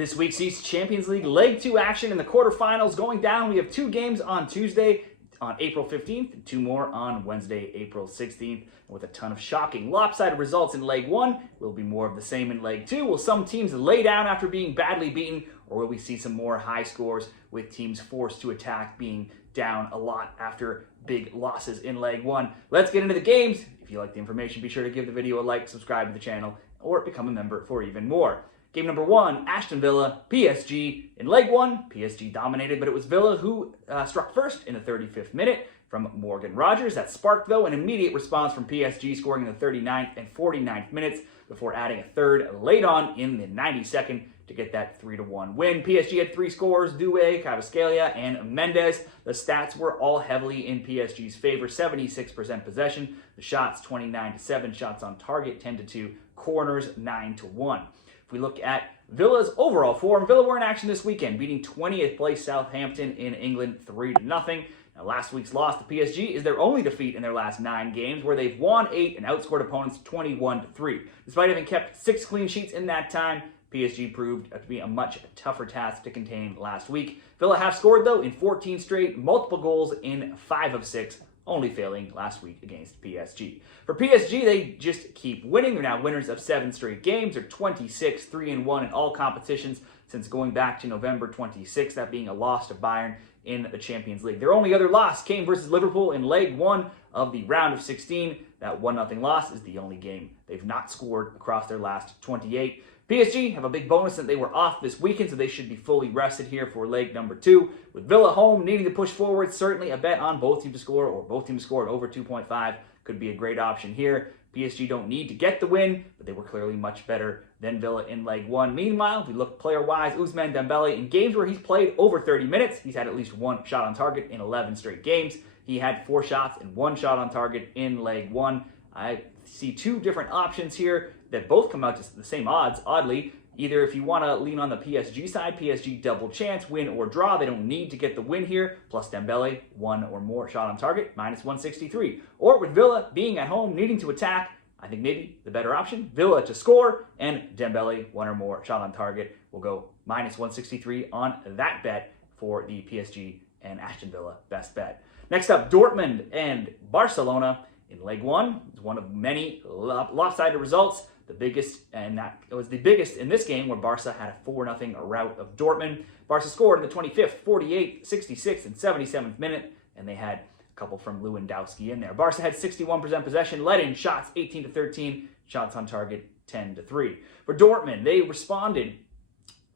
This week sees Champions League Leg 2 action in the quarterfinals going down. We have 2 games on Tuesday on April 15th, and 2 more on Wednesday, April 16th. With a ton of shocking, lopsided results in Leg 1, will be more of the same in Leg 2. Will some teams lay down after being badly beaten, or will we see some more high scores with teams forced to attack being down a lot after big losses in Leg 1? Let's get into the games. If you like the information, be sure to give the video a like, subscribe to the channel, or become a member for even more. Game number 1, Aston Villa, PSG. In Leg 1, PSG dominated, but it was Villa who struck first in the 35th minute from Morgan Rogers. That sparked, though, an immediate response from PSG, scoring in the 39th and 49th minutes before adding a third late on in the 92nd to get that 3-1 win. PSG had 3 scorers, Doué, Kvaratskhelia, and Mendes. The stats were all heavily in PSG's favor, 76% possession. The shots, 29-7, shots on target, 10-2, corners, 9-1. If we look at Villa's overall form, Villa were in action this weekend, beating 20th place Southampton in England 3-0. Now, last week's loss to PSG is their only defeat in their last 9 games, where they've won 8 and outscored opponents 21-3. Despite having kept 6 clean sheets in that time, PSG proved to be a much tougher task to contain last week. Villa have scored, though, in 14 straight, multiple goals in 5 of 6, only failing last week against PSG. For PSG, they just keep winning. They're now winners of 7 straight games. They're 26, 3-1 in all competitions since going back to November 26, that being a loss to Bayern in the Champions League. Their only other loss came versus Liverpool in Leg 1 of the round of 16. That 1-0 loss is the only game they've not scored across their last 28. PSG have a big bonus that they were off this weekend, so they should be fully rested here for leg number 2. With Villa home needing to push forward, certainly a bet on both teams to score or both teams to score at over 2.5 could be a great option here. PSG don't need to get the win, but they were clearly much better than Villa in Leg 1. Meanwhile, if we look player-wise, Ousmane Dembele, in games where he's played over 30 minutes, he's had at least 1 shot on target in 11 straight games. He had 4 shots and 1 shot on target in Leg 1. I see 2 different options here that both come out to the same odds, oddly. Either if you want to lean on the PSG side, PSG double chance, win or draw. They don't need to get the win here. Plus Dembele, 1 or more shot on target, minus 163. Or with Villa being at home, needing to attack, I think maybe the better option, Villa to score, and Dembele, 1 or more shot on target. We'll go minus 163 on that bet for the PSG and Aston Villa best bet. Next up, Dortmund and Barcelona. In Leg 1, it's one of many lopsided results. The biggest, and that it was the biggest in this game, where Barca had a 4-0 rout of Dortmund. Barca scored in the 25th, 48th, 66th, and 77th minute, and they had a couple from Lewandowski in there. Barca had 61% possession, led in shots 18-13, shots on target 10-3. For Dortmund, they responded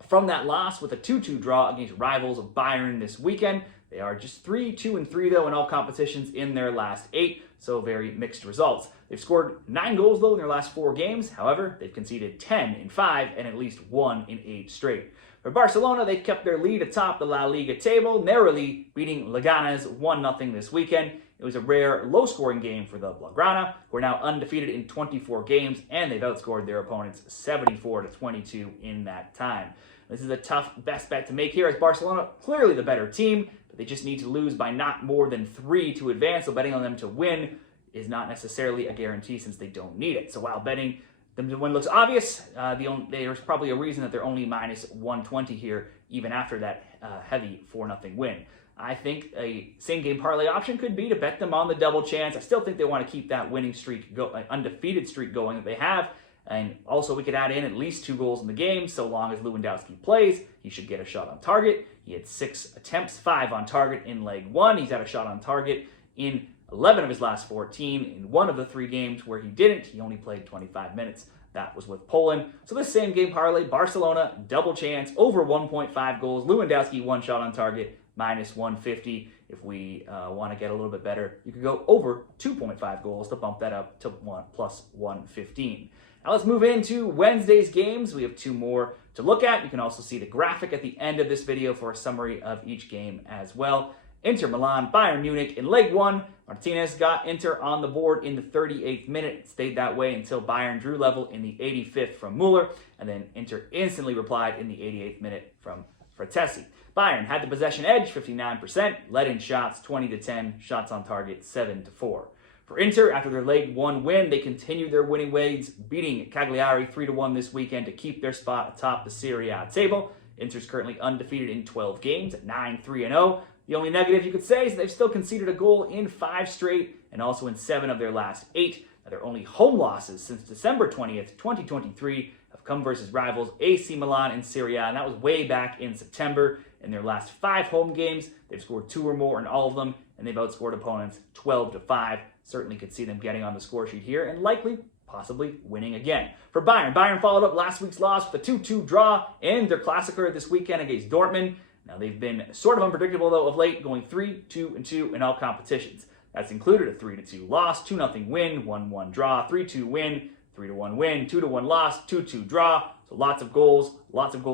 from that loss with a 2-2 draw against rivals of Bayern this weekend. They are just 3-2-3, though, in all competitions in their last 8, so very mixed results. They've scored 9 goals, though, in their last 4 games. However, they've conceded 10 in 5 and at least 1 in 8 straight. For Barcelona, they've kept their lead atop the La Liga table, narrowly beating Leganes 1-0 this weekend. It was a rare, low-scoring game for the Blaugrana, who are now undefeated in 24 games, and they've outscored their opponents 74-22 in that time. This is a tough best bet to make here, as Barcelona, clearly the better team, but they just need to lose by not more than 3 to advance, so betting on them to win is not necessarily a guarantee since they don't need it. So while betting them to win looks obvious, there's probably a reason that they're only minus 120 here, even after that heavy 4-0 win. I think a same-game parlay option could be to bet them on the double chance. I still think they want to keep that winning streak, undefeated streak going that they have. And also, we could add in at least 2 goals in the game, so long as Lewandowski plays. He should get a shot on target. He had 6 attempts, 5 on target in Leg 1. He's had a shot on target in 11 of his last 14. In 1 of the 3 games where he didn't, he only played 25 minutes. That was with Poland. So this same game parlay, Barcelona, double chance, over 1.5 goals. Lewandowski, 1 shot on target, minus 150. If we want to get a little bit better, you could go over 2.5 goals to bump that up to plus 115. Now let's move into Wednesday's games. We have 2 more to look at. You can also see the graphic at the end of this video for a summary of each game as well. Inter Milan, Bayern Munich. In Leg 1, Martinez got Inter on the board in the 38th minute. It stayed that way until Bayern drew level in the 85th from Müller, and then Inter instantly replied in the 88th minute from Fratesi. Bayern had the possession edge, 59%, led in shots 20-10, shots on target 7-4. For Inter, after their Leg 1 win, they continued their winning ways, beating Cagliari 3-1 this weekend to keep their spot atop the Serie A table. Inter's currently undefeated in 12 games at 9-3-0. The only negative you could say is they've still conceded a goal in 5 straight and also in 7 of their last 8. Now, their only home losses since December 20th, 2023 have come versus rivals AC Milan in Serie A, and that was way back in September. In their last 5 home games, they've scored 2 or more in all of them, and they've outscored opponents 12-5. Certainly could see them getting on the score sheet here and likely, possibly winning again. For Bayern followed up last week's loss with a 2-2 draw in their Klassiker this weekend against Dortmund. Now, they've been sort of unpredictable, though, of late, going 3-2-2 in all competitions. That's included a 3-2 loss, 2-0 win, 1-1 draw, 3-2 win, 3-1 win, 2-1 loss, 2-2 draw. So lots of goals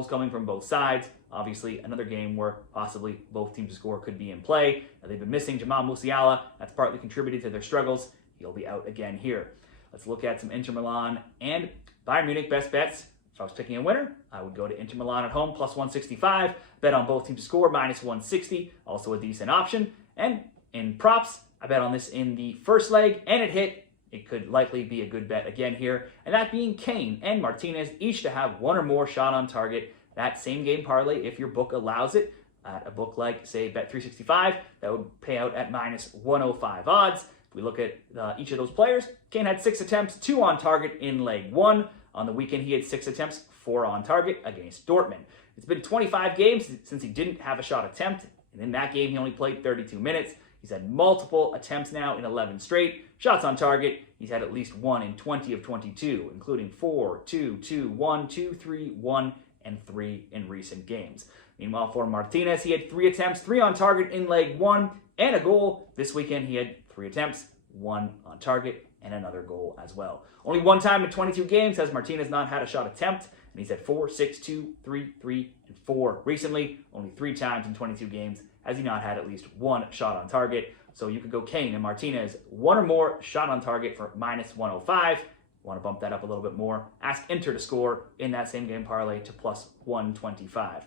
coming from both sides. Obviously, another game where possibly both teams to score could be in play. Now, they've been missing Jamal Musiala. That's partly contributed to their struggles. He'll be out again here. Let's look at some Inter Milan and Bayern Munich best bets. If I was picking a winner, I would go to Inter Milan at home, plus 165. Bet on both teams to score, minus 160. Also a decent option. And in props, I bet on this in the first leg, and it hit. It could likely be a good bet again here. And that being Kane and Martinez, each to have 1 or more shot on target. That same game parlay, if your book allows it, at a book like, say, Bet365, that would pay out at minus 105 odds. If we look at each of those players, Kane had 6 attempts, 2 on target in Leg 1. On the weekend, he had 6 attempts, 4 on target against Dortmund. It's been 25 games since he didn't have a shot attempt, and in that game, he only played 32 minutes. He's had multiple attempts now in 11 straight. Shots on target, he's had at least 1 in 20 of 22, including 4, 2, 2, 1, 2, 3, 1, and 3 in recent games. Meanwhile, for Martinez, he had 3 attempts, 3 on target in Leg 1, and a goal. This weekend, he had 3 attempts, 1 on target, and another goal as well. Only 1 time in 22 games has Martinez not had a shot attempt, and he's had 4, 6, 2, 3, 3, and 4 recently. Only 3 times in 22 games has he not had at least 1 shot on target. So you could go Kane and Martinez, 1 or more shot on target for minus 105. Want to bump that up a little bit more? Ask Inter to score in that same game parlay to plus 125.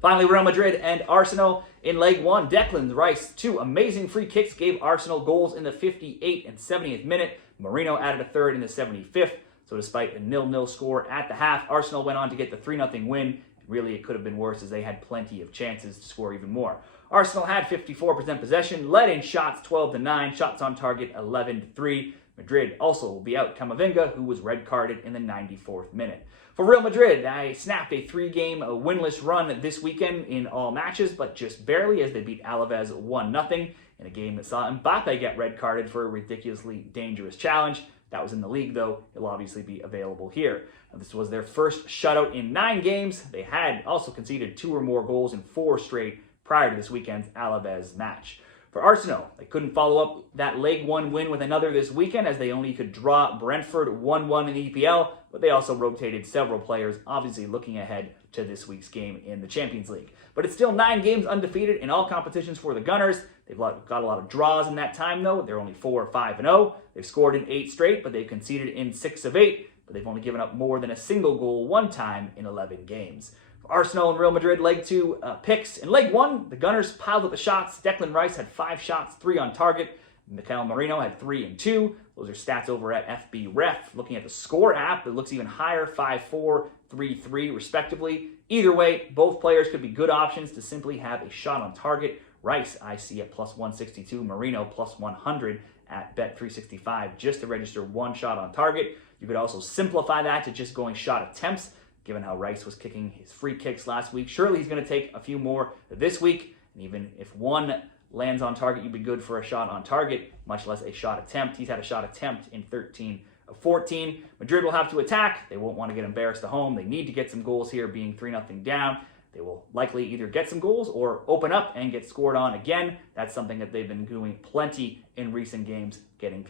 Finally, Real Madrid and Arsenal in Leg 1. Declan Rice, 2 amazing free kicks gave Arsenal goals in the 58th and 70th minute. Marino added a third in the 75th. So despite a 0-0 score at the half, Arsenal went on to get the 3-0 win. Really, it could have been worse as they had plenty of chances to score even more. Arsenal had 54% possession, led in shots 12-9, shots on target 11-3. Madrid also will be out Camavinga, who was red carded in the 94th minute. For Real Madrid, they snapped a 3-game winless run this weekend in all matches, but just barely as they beat Alaves 1-0 in a game that saw Mbappe get red carded for a ridiculously dangerous challenge. That was in the league, though. It'll obviously be available here. Now, this was their first shutout in 9 games. They had also conceded 2 or more goals in 4 straight prior to this weekend's Alaves match. For Arsenal, they couldn't follow up that Leg 1 win with another this weekend as they only could draw Brentford 1-1 in the EPL, but they also rotated several players, obviously looking ahead to this week's game in the Champions League. But it's still 9 games undefeated in all competitions for the Gunners. They've got a lot of draws in that time, though. They're only 4-5-0. They've scored in 8 straight, but they've conceded in 6 of 8. But they've only given up more than a single goal 1 time in 11 games. For Arsenal and Real Madrid, Leg 2 picks. In Leg 1, the Gunners piled up the shots. Declan Rice had 5 shots, 3 on target. Mikel Merino had 3 and 2. Those are stats over at FB Ref. Looking at the score app, it looks even higher, 5-4, 3-3, respectively. Either way, both players could be good options to simply have a shot on target. Rice, I see at plus 162. Merino, plus 100 at Bet365, just to register 1 shot on target. You could also simplify that to just going shot attempts, given how Rice was kicking his free kicks last week. Surely he's going to take a few more this week. And even if 1 lands on target, you'd be good for a shot on target, much less a shot attempt. He's had a shot attempt in 13 of 14. Madrid will have to attack. They won't want to get embarrassed at home. They need to get some goals here, being 3-0 down. They will likely either get some goals or open up and get scored on again. That's something that they've been doing plenty in recent games, getting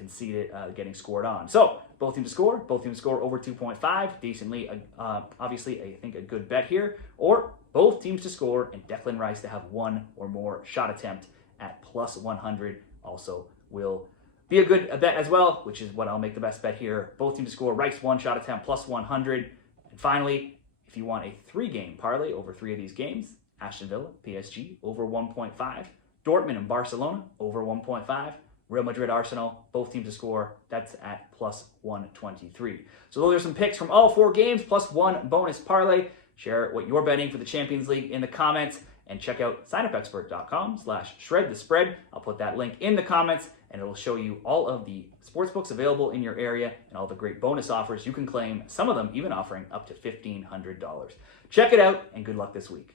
scored on. So both teams to score over 2.5. Decently, obviously, I think a good bet here. Or both teams to score and Declan Rice to have 1 or more shot attempt at plus 100 also will be a good bet as well, which is what I'll make the best bet here. Both teams to score, Rice 1 shot attempt plus 100. And finally, if you want a 3-game parlay over 3 of these games, Aston Villa, PSG, over 1.5. Dortmund and Barcelona, over 1.5. Real Madrid, Arsenal, both teams to score, that's at plus 123. So those are some picks from all 4 games, plus 1 bonus parlay. Share what you're betting for the Champions League in the comments, and check out signupexpert.com/shredthespread. I'll put that link in the comments, and it'll show you all of the sportsbooks available in your area and all the great bonus offers you can claim, some of them even offering up to $1,500. Check it out, and good luck this week.